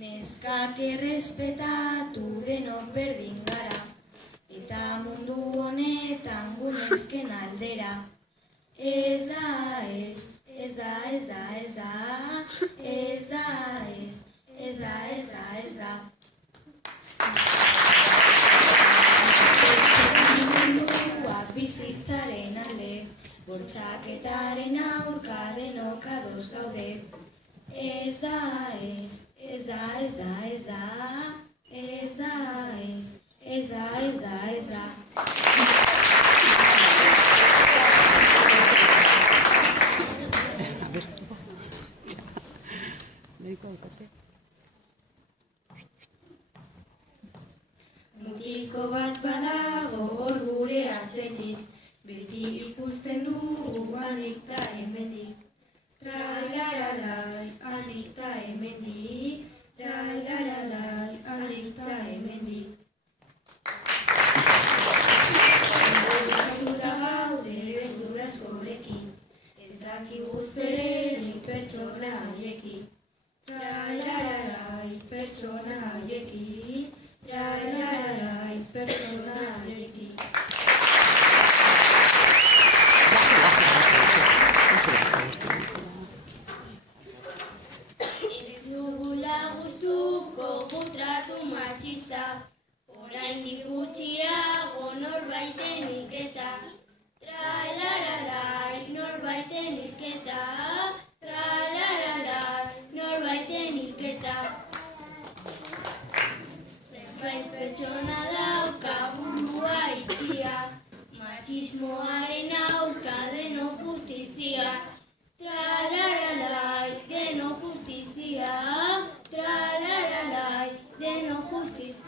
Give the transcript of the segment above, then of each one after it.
Neskak errespetatu denok berdin gara, eta mundu honetan gu nesken aldera. Ez da, ez, ez da, ez da, ez da, ez da, ez, ez da, ez da, ez da. Munduak bizitzaren alde, bortxaketaren aurka denok ados gaude. Ez da, ez, ez da, ez da, ez da, ez da, ez, ez da, ez da, ez da. Mutiko bat badago hor gure atzetik, beti ikusten dugu handik ta hemendik. Trailararai, handik ta hemendik, trailararai, handik ta hemendik. Engainatuta gaude beldurraz gorekin, ez dakigu zerenik pertsona haiekin. Trailararai, pertsona haiekin, trailararai, pertsona haiekin. Ez dugula gustuko kontratu matxista, oraindik gutxiago norbaiten hilketa. Trailararai, norbaiten hilketa, trailararai, norbaiten hilketa. Zenbait pertsona dauka burua itxia, matxismoaren aurka denok justizia. Trailararai, denok justizia, trailararai, denok justizia.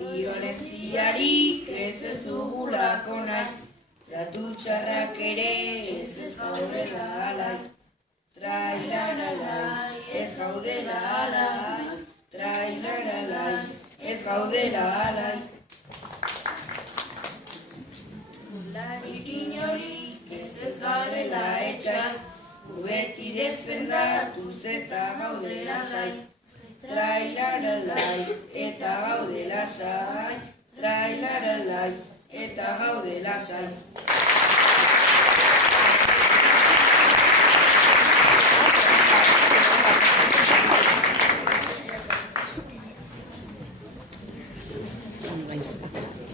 Biolentziarik ez dugulako nahi, tratu txarrak ere ez gaudela alai. Trailararai, ez gaudela alai, trailararai, ez gaudela alai. Burlarik inorik ez garela etxai, gu beti defendatuz eta gaude lasai. Trailararai, eta gaude lasai, trailararai, eta gaude lasai. Nice.